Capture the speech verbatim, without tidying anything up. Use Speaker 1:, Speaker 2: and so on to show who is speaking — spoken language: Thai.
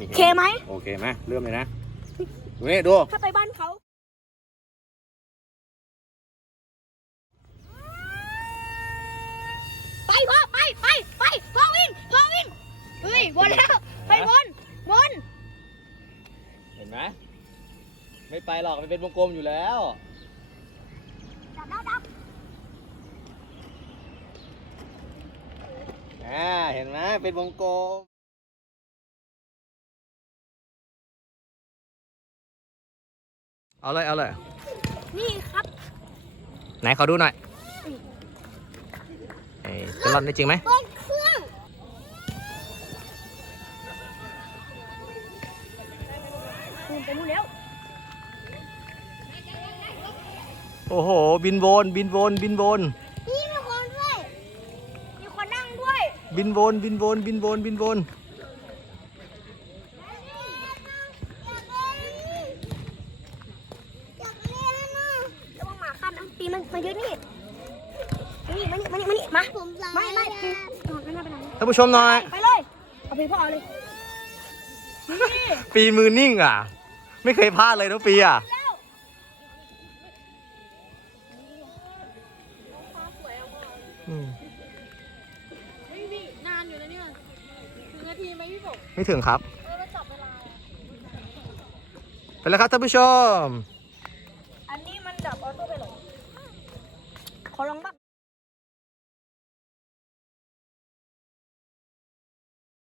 Speaker 1: เคไหม
Speaker 2: โอเคไหมเริ่มเลยนะดูนี่ดู
Speaker 1: ถ้าไปบ้านเขาไปพ่อไปไปไปพ่อวิ่งพ่อวิ่งเฮ้ยวนแล้วไปวนวน
Speaker 2: เห็นไหมไม่ไปหรอกมันเป็นวงกลมอยู่แล้ว
Speaker 1: จับแล้วจับ
Speaker 2: อ่าเห็นไหมเป็นวงกลมเอาเลยเอาเลย
Speaker 1: นี่ครับ
Speaker 2: ไหนขอดูหน่อยเอ้ยจะรอดได้จริงไหม
Speaker 1: เปิดเครื่องคุณไปนู่นแล้ว
Speaker 2: โอ้โหบินวนบินวนบินวน
Speaker 1: นี่มีคนด้วยมีคนนั่งด้วย
Speaker 2: บินวนบินวนบินวนบินวน
Speaker 1: ระวังหมาข้ามนะปีมันมาเยอะนี่นี่มานี่มานี่มานี่มาไม่ไม่ปีนอนไม่น่าไปไหน
Speaker 2: ท่านผู้ชมหน่อย
Speaker 1: ไปเลยเอาไปพ่อเอาเลยนี่
Speaker 2: ปีมือนิ่งอ่ะ ไม่เคยพลาดเลยน้องปีอ่ะ
Speaker 1: แล้ว
Speaker 2: อืม
Speaker 3: นานอยู่นะเนี่ยถึงนาทีไหมพี่ฝน
Speaker 2: ไม่ถึงครับ
Speaker 3: เออแล้วจับเวลา
Speaker 2: ไปแล้วครับท่านผู้ชม
Speaker 1: อันนี้มันดับออโต้ไปหรอขอลองบ้าง